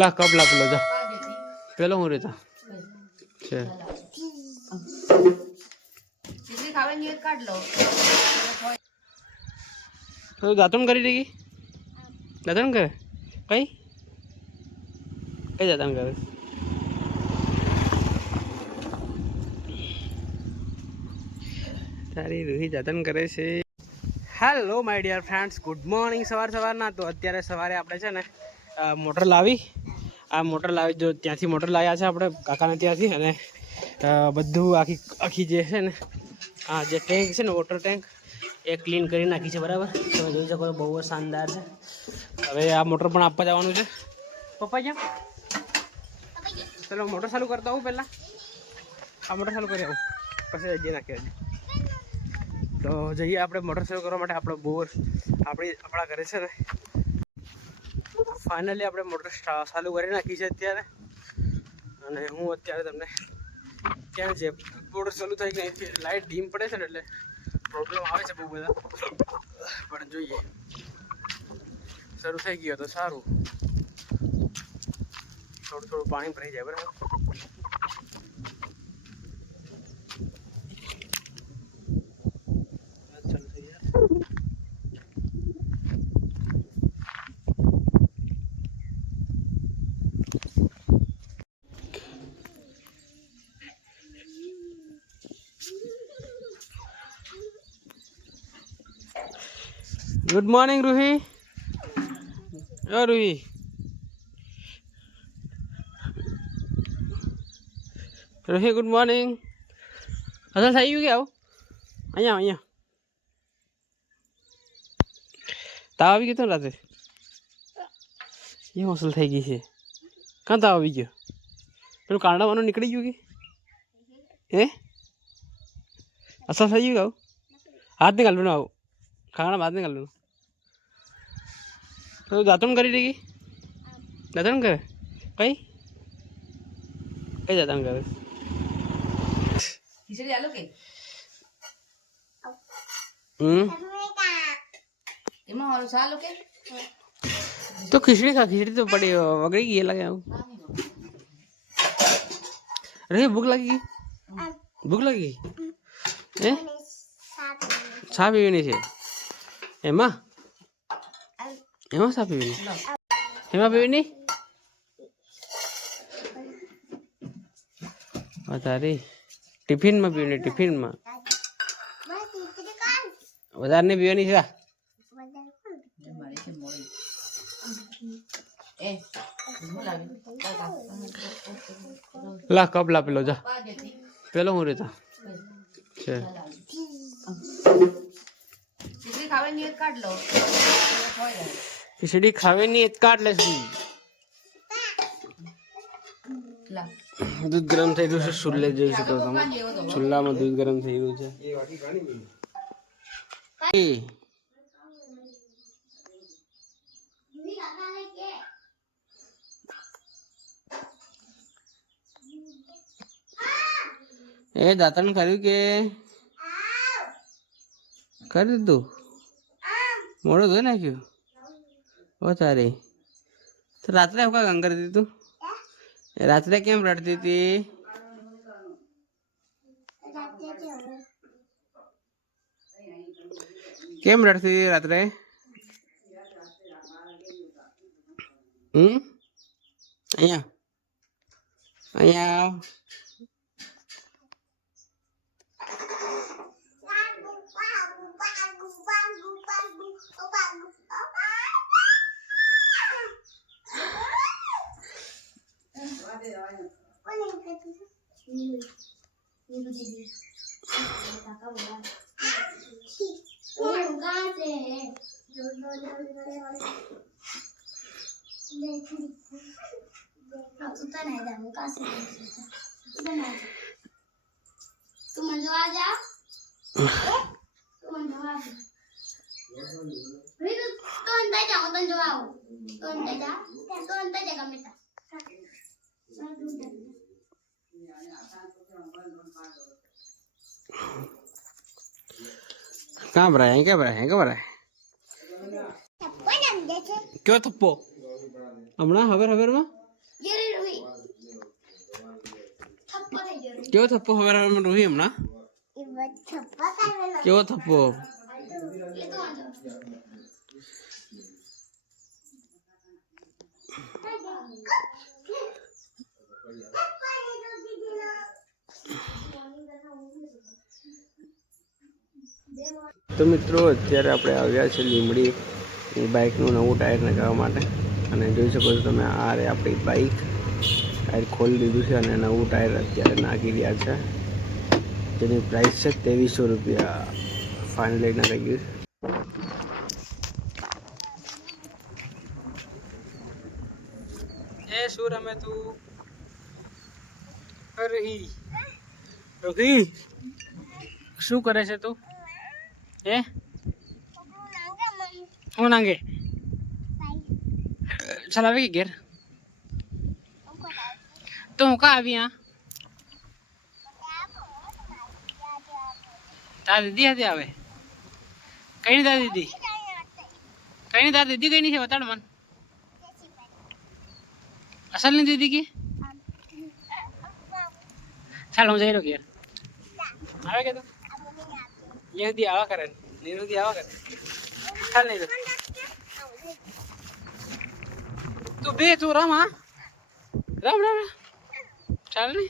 લા કપ લા પેલો જા પેલો હું રેતા છે ખીચડી ખાવાની એક કાઢ લો તો દાંતણ કરી દેગી દાંતણ કરે કઈ કઈ દાંતણ કરે તારી રૂહી દાંતણ કરે છે. Hello my dear friends, good morning. સવારના તો અત્યારે સવારે આપણે છે ને મોટર લાવી જો ત્યાંથી મોટર લાવ્યા છે આપણે કાકાને ત્યાંથી. અને બધું આખી જે છે ને આ જે ટેન્ક છે ને વોટર ટેન્ક એ ક્લીન કરી નાખી છે. બરાબર, તમે જોઈ શકો બહુ જ શાનદાર છે. હવે આ મોટર પણ આપવા જવાનું છે. પપ્પા ક્યાં? ચલો મોટર ચાલુ કરતા આવું પહેલાં. આ મોટર ચાલુ કરી આવું પછી જઈ નાખીએ. તો જઈએ આપણે મોટર ચાલુ કરવા માટે. આપણો બોર આપણા ઘરે છે ને ફાઇનલી આપણે મોટર ચાલુ કરી નાખી છે અત્યારે. અને હું અત્યારે તમને કેમ છે મોટર ચાલુ થઈ ગઈ, લાઇટ ડીમ પડે છે ને એટલે પ્રોબ્લેમ આવે છે બહુ બધા, પણ જોઈએ શરૂ થઈ ગયો તો સારું. થોડું પાણી ભરાઈ જાય. બરાબર, good morning Ruhi. Ruhi good morning. અસલ થઈ ગયું કે આવું અહીંયા તાવ આવી ગયો તો રાતે. એ અસલ થઈ ગઈ છે. ક્યાં તાવ આવી ગયો? પેલું કાંડાવાનું નીકળી ગયું કે અસલ થઈ ગયું કે આવું? હાથ નહીં ગાલવાનું આવું ખાણા હાથ નહીં ગાલવાનું. તો દાંતણ કરી દેગી દાંતણ કરે કઈ દાંતણ કરે ખીચડી આલો કે એમાં ઓલું સાલો કે તો ખીચડી તો પડી વગડી ગઈ લાગે. આવું અરે ભૂખ લાગી હે ચા પીવીની છે એમાં ચા પીવીની એમાં પીવીની તારી ટિફિનમાં પીવીની ટિફિનમાં વધારે નહીં પીવાની છે. લા કપ લા પેલો જા પેલો હું રેતા છે ખીચડી ખાવાની એક કાઢ લો ખીચડી ખાવાની એક કાઢ લેશું. દૂધ ગરમ થઈ ગયું છે. ચૂલે જોઈ શકો તમે, ચૂલામાં દૂધ ગરમ થઈ ગયું છે. એ દાંતણ કર્યું કે કરી દીધું? મોડું ધોઈ નાખ્યું? ઓ તારી તો રાત્રે હું કાંઈ કરી દીધું? રાત્રે કેમ રડતી હતી? કેમ રડતી હતી રાત્રે? અહીંયા कहाँ भरा है? क्या भरा है? क्या भरा है? क्यों थप्पो? हमारा हवेर हवेर में ये रे रोही थप्पा नहीं जरूर કેવો થપ્પો હવે રોહી હમણાં કેવો થપ્પો ये तो आ जाओ તો મિત્રો અત્યારે આપણે આવ્યા છે લીમડી એ બાઇકનું નવું ટાયર નખાવવા માટે અને જોઈ શકો છો તમે આ રે આપણી બાઇક ટાયર ખોલી દીધું છે અને નવું ટાયર અત્યારે નાખી રહ્યા છે જેની પ્રાઇસ છે 2300 રૂપિયા ફાઇનલી નખાઈ ગયું એ શું રમે તું રોહી રોહી શું કરે છે તું હે હું નાંગે ચલાવે કે ઘેર તો હું કા આવી આ તાર દીદી હતી આવે કઈ ની તાર દીદી કઈ ની તાર દીદી કઈ ની છે બતાડ મન અસલ ની દીદી કે ચાલ હું જઈ રહ્યો ઘેર આવે કે તું ये दी आवा करे नीरू दी आवा करे चल नहीं तू बे तू रम हां रम रम चल नहीं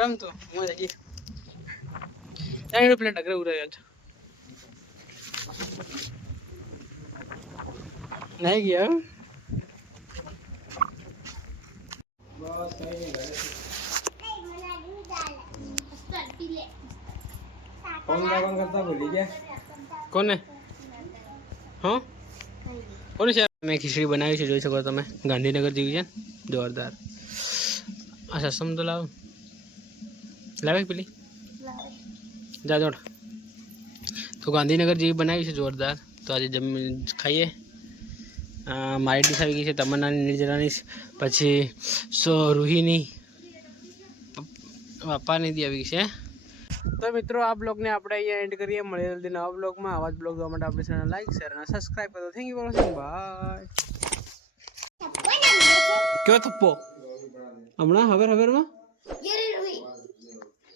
रम तू मजा की प्लेट अगर उड़ा आज नहीं गया बस नहीं कौन करता बोली क्या कौन है हाँ कौन છે મેં ખીચડી બનાવી છે જોઈ શકો તમે ગાંધીનગર જેવી છે જોરદાર આ સસમ તો લાવે પેલી જા જોડ તો ગાંધીનગર જેવી બનાવી છે જોરદાર તો આજે ખાઈએ મારી ડીશ આવી ગઈ છે તમન્નાની નિર્જરાની પછી રૂહીની પપ્પાની દી આવી ગઈ છે તો મિત્રો આ બ્લોગને આપણે અહીંયા એન્ડ કરીએ મળીએ જલ્દી નવા બ્લોગમાં આવા જ બ્લોગ જોવા માટે આપણી ચેનલ લાઈક શેર અને સબસ્ક્રાઇબ કરો thank you for watching bye કયો થપ્પો હમણાં હવેરમાં